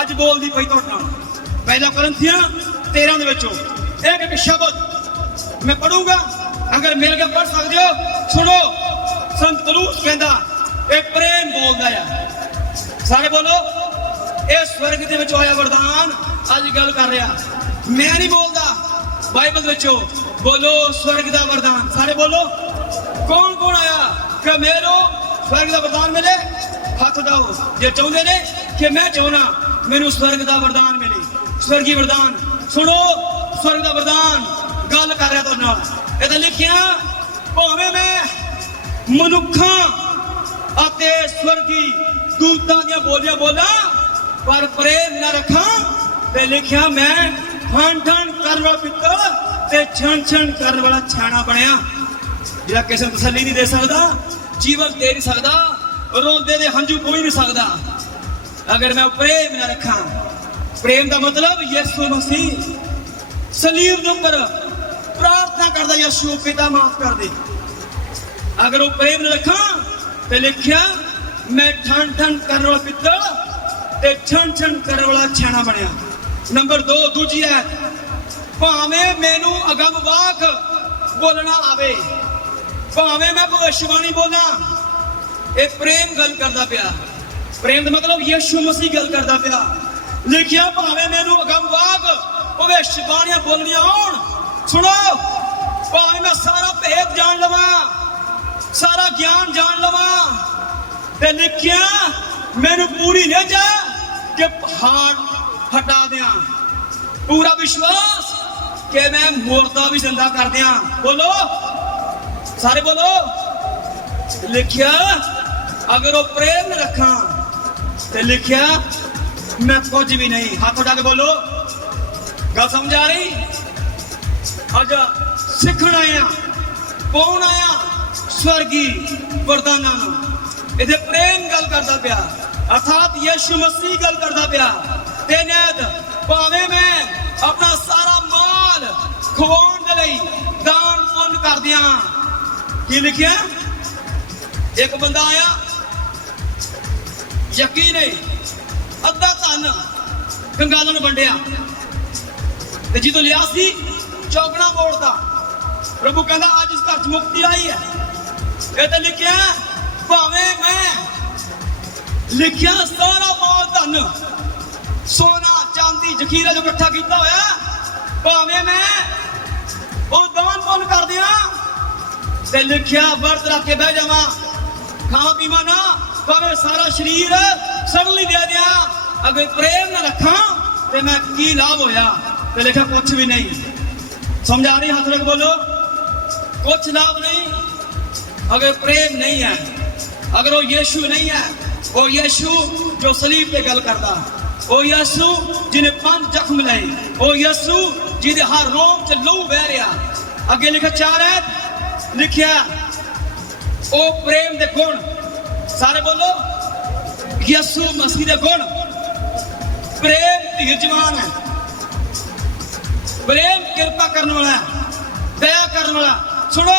ਅੱਜ ਬੋਲਦੀ ਪਈ ਤੁਹਾਡੇ ਨਾਲ ਪਹਿਲਾ ਕਰੰਥੀਆਂ 13 ਦੇ ਵਿੱਚੋਂ ਇੱਕ ਇੱਕ ਸ਼ਬਦ ਮੈਂ ਪੜੂੰਗਾ ਅਗਰ ਮਿਲ ਕੇ ਪੜ ਸਕਦੇ ਹੋ। ਸੁਣੋ, ਸੰਤ ਪਲੂਸ ਕਹਿੰਦਾ, ਇਹ ਪ੍ਰੇਮ ਬੋਲਦਾ ਆ। ਸਾਰੇ ਬੋਲੋ, ਇਹ ਸਵਰਗ ਦੇ ਵਿੱਚ ਆਇਆ ਵਰਦਾਨ। ਅੱਜ ਗੱਲ ਕਰ ਰਿਹਾ। ਮੈਂ ਨਹੀਂ ਬੋਲਦਾ, ਬਾਈਬਲ ਵਿੱਚੋਂ। ਬੋਲੋ, ਸਵਰਗ ਦਾ ਵਰਦਾਨ। ਸਾਰੇ ਬੋਲੋ, ਕੌਣ ਕੌਣ ਆਇਆ? ਕਿ ਮੇਰੋ ਸਵਰਗ ਦਾ ਵਰਦਾਨ ਮਿਲੇ? ਹੱਥ ਦਾਓ ਜੇ ਚਾਹੁੰਦੇ ਨੇ ਕਿ ਮੈਂ ਚਾਹਣਾ ਮੈਨੂੰ ਸਵਰਗ ਦਾ ਵਰਦਾਨ ਮਿਲੇ। ਸਵਰਗੀ ਵਰਦਾਨ। ਸੁਣੋ, ਸਵਰਗ ਦਾ ਵਰਦਾਨ। ਗੱਲ ਕਰ ਰਿਹਾ ਤੁਹਾਡੇ ਨਾਲ। ਇਹ ਲਿਖਿਆ, ਭਾਵੇਂ ਮੈਂ ਮਨੁੱਖਾਂ ਅਤੇ ਸਵਰਗੀ ਦੂਤਾਂ ਦੀਆਂ ਬੋਲੀਆਂ ਬੋਲਾਂ, ਪਰ ਪ੍ਰੇਮ ਨਾ ਰੱਖਾਂ ਤੇ ਲਿਖਿਆ, ਮੈਂ ਠਣ ਠਣ ਕਰਨ ਵਾਲਾ ਪਿੱਤਲ ਤੇ ਛਣ ਛਣ ਕਰਨ ਵਾਲਾ ਛਾਣਾ ਬਣਿਆ। ਜਿਹੜਾ ਕਿਸੇ ਨੂੰ ਤਸੱਲੀ ਨਹੀਂ ਦੇ ਸਕਦਾ, ਜੀਵਨ ਦੇ ਨਹੀਂ ਸਕਦਾ, ਰੋਂਦੇ ਦੇ ਹੰਝੂ ਕੋਈ ਨਹੀਂ ਸਕਦਾ। ਅਗਰ ਮੈਂ ਪ੍ਰੇਮ ਨਾ ਰੱਖਾਂ, ਪ੍ਰੇਮ ਦਾ ਮਤਲਬ ਯਿਸੂ ਮਸੀਹ। ਸਲੀਬ ਦੇ ਉੱਪਰ ਪ੍ਰਾਰਥਨਾ ਕਰਦਾ ਯਿਸੂ ਪਿਤਾ ਮਾਫ ਕਰ ਦੇ। ਅਗਰ ਉਹ ਪ੍ਰੇਮ ਨਾ ਰੱਖਾਂ, ਤੇ ਲਿਖਿਆ, ਮੈਂ ਠਣ ਠਣ ਕਰਨ ਵਾਲਾ ਪਿੱਤਲ ਤੇ ਛਣ ਛਣ ਕਰਨ ਵਾਲਾ ਛਾਣਾ ਬਣਿਆ। ਨੰਬਰ 2 ਦੂਜੀ ਹੈ, ਭਾਵੇਂ ਮੈਨੂੰ ਅਗਮ ਵਾਕ ਬੋਲਣਾ ਆਵੇ, ਭਾਵੇਂ ਮੈਂ ਭਵਿਸ਼ਵਾਣੀ ਬੋਲਾਂ, ਇਹ ਪ੍ਰੇਮ ਗੱਲ ਕਰਦਾ ਪਿਆ। ਪ੍ਰੇਮ ਦਾ ਮਤਲਬ ਯਿਸੂ ਮਸੀਹ ਗੱਲ ਕਰਦਾ ਪਿਆ। ਲਿਖਿਆ ਭਾਵੇਂ ਮੈਨੂੰ ਅਗਮ ਵਾਕ ਭਵਿਸ਼ਵਾਣੀਆਂ ਬੋਲਣੀਆਂ ਆਉਣ ਸੁਣੋ, ਭਾਵੇਂ ਮੈਂ ਸਾਰਾ ਭੇਦ ਜਾਣ ਲਵਾਂ, ਸਾਰਾ ਗਿਆਨ ਜਾਣ ਲਵਾਂ, ਤੇ ਲਿਖਿਆ, ਮੈਨੂੰ ਪੂਰੀ ਨਹੀਂ ਜਾ ਕਿ ਪਹਾੜ ਹਟਾ ਦਿਆਂ। ਪੂਰਾ ਵਿਸ਼ਵਾਸ ਕਿ ਮੈਂ ਮੁਰਦਾ ਵੀ ਜ਼ਿੰਦਾ ਕਰ ਦਿਆਂ। ਬੋਲੋ, ਸਾਰੇ ਬੋਲੋ, ਲਿਖਿਆ, ਅਗਰ ਉਹ ਪ੍ਰੇਮ ਰੱਖਾਂ ਤੇ ਲਿਖਿਆ, ਮੈਂ ਕੁਝ ਵੀ ਨਹੀਂ। ਹੱਥ ਉਠਾ ਕੇ ਬੋਲੋ। ਗੱਲ ਸਮਝ ਆ ਰਹੀ? ਅੱਜ ਸਿੱਖਣ ਆਇਆ ਕੌਣ ਆਇਆ? ਸਵਰਗੀ ਵਰਦਾਨਾਂ ਨੂੰ। ਇਹਦੇ ਪ੍ਰੇਮ ਗੱਲ ਕਰਦਾ ਪਿਆ। ਅਰਥਾਤ ਯਿਸੂ ਮਸੀਹ ਗੱਲ ਕਰਦਾ ਪਿਆ। ਤੇ ਨੈਦ ਭਾਵੇਂ ਮੈਂ ਆਪਣਾ ਸਾਰਾ ਮਾਲ ਖਵਾਉਣ ਦੇ ਲਈ ਦਾਨ ਪੁੰਨ ਕਰ ਦਿਆਂ ਕੀ ਲਿਖਿਆ? ਇੱਕ ਬੰਦਾ ਆਇਆ ਯਕੀਨ ਹੈ, ਅੱਧਾ ਧਨ ਕੰਗਾਲਾਂ ਨੂੰ ਵੰਡਿਆ। ਤੇ ਜਦੋਂ ਲਿਆ ਸੀ ਚੌਕਣਾ ਮੋੜਦਾ ਪ੍ਰਭੂ ਕਹਿੰਦਾ, ਅੱਜ ਇਸ ਘਰ ਚ ਮੁਕਤੀ ਆਈ ਹੈ। ਇਹ ਤਾਂ ਲਿਖਿਆ ਭਾਵੇਂ ਮੈਂ ਲਿਖਿਆ ਸਾਰਾ ਮਾਲ ਧਨ, ਸੋਨਾ, ਚਾਂਦੀ, ਜ਼ਖੀਰਾ ਜੋ ਇਕੱਠਾ ਕੀਤਾ ਹੋਇਆ, ਭਾਵੇਂ ਮੈਂ ਉਹ ਦਾਨ ਪੁੰਨ ਕਰ ਦਿਆਂ, ਤੇ ਲਿਖਿਆ, ਵਰਤ ਰੱਖ ਕੇ ਬਹਿ ਜਾਵਾਂ, ਖਾਵਾਂ ਪੀਵਾਂ ਨਾ। ਭਾਵੇਂ ਸਾਰਾ ਸਰੀਰ ਸੜ ਲਈ ਦੇ ਦਿਆਂ, ਅਗਰ ਪ੍ਰੇਮ ਨਾ ਰੱਖਾਂ, ਤੇ ਮੈਂ ਕੀ ਲਾਭ ਹੋਇਆ? ਤੇ ਲਿਖਿਆ ਕੁਛ ਵੀ ਨਹੀਂ। ਸਮਝ ਆ ਰਹੀ ਹੱਥ ਰੱਖ ਬੋਲੋ। ਕੁਛ ਲਾਭ ਨਹੀਂ, ਅਗਰ ਪ੍ਰੇਮ ਨਹੀਂ ਹੈ, ਅਗਰ ਉਹ ਯੀਸ਼ੂ ਨਹੀਂ ਹੈ, ਉਹ ਯੀਸ਼ੂ ਜੋ ਸਲੀਬ ਤੇ ਗੱਲ ਕਰਦਾ, ਉਹ ਯੀਸ਼ੂ ਜਿਹਨੇ ਪੰਜ ਜ਼ਖਮ ਲਏ, ਉਹ ਯੀਸ਼ੂ ਜਿਹਦੇ ਹਰ ਰੋਮ ਚ ਲਹੂ ਵਹਿ ਰਿਹਾ। ਅੱਗੇ ਲਿਖਿਆ ਚਾਰ ਹੈ ਲਿਖਿਆ, ਉਹ ਪ੍ਰੇਮ ਦੇ ਗੁਣ ਸਾਰੇ ਬੋਲੋ, ਯਿਸੂ ਮਸੀਹ ਦੇ ਗੁਣ। ਪ੍ਰੇਮ ਧੀਰਜਵਾਨ ਹੈ। ਪ੍ਰੇਮ ਕਿਰਪਾ ਕਰਨ ਵਾਲਾ ਹੈ। ਦਇਆ ਕਰਨ ਵਾਲਾ। ਸੁਣੋ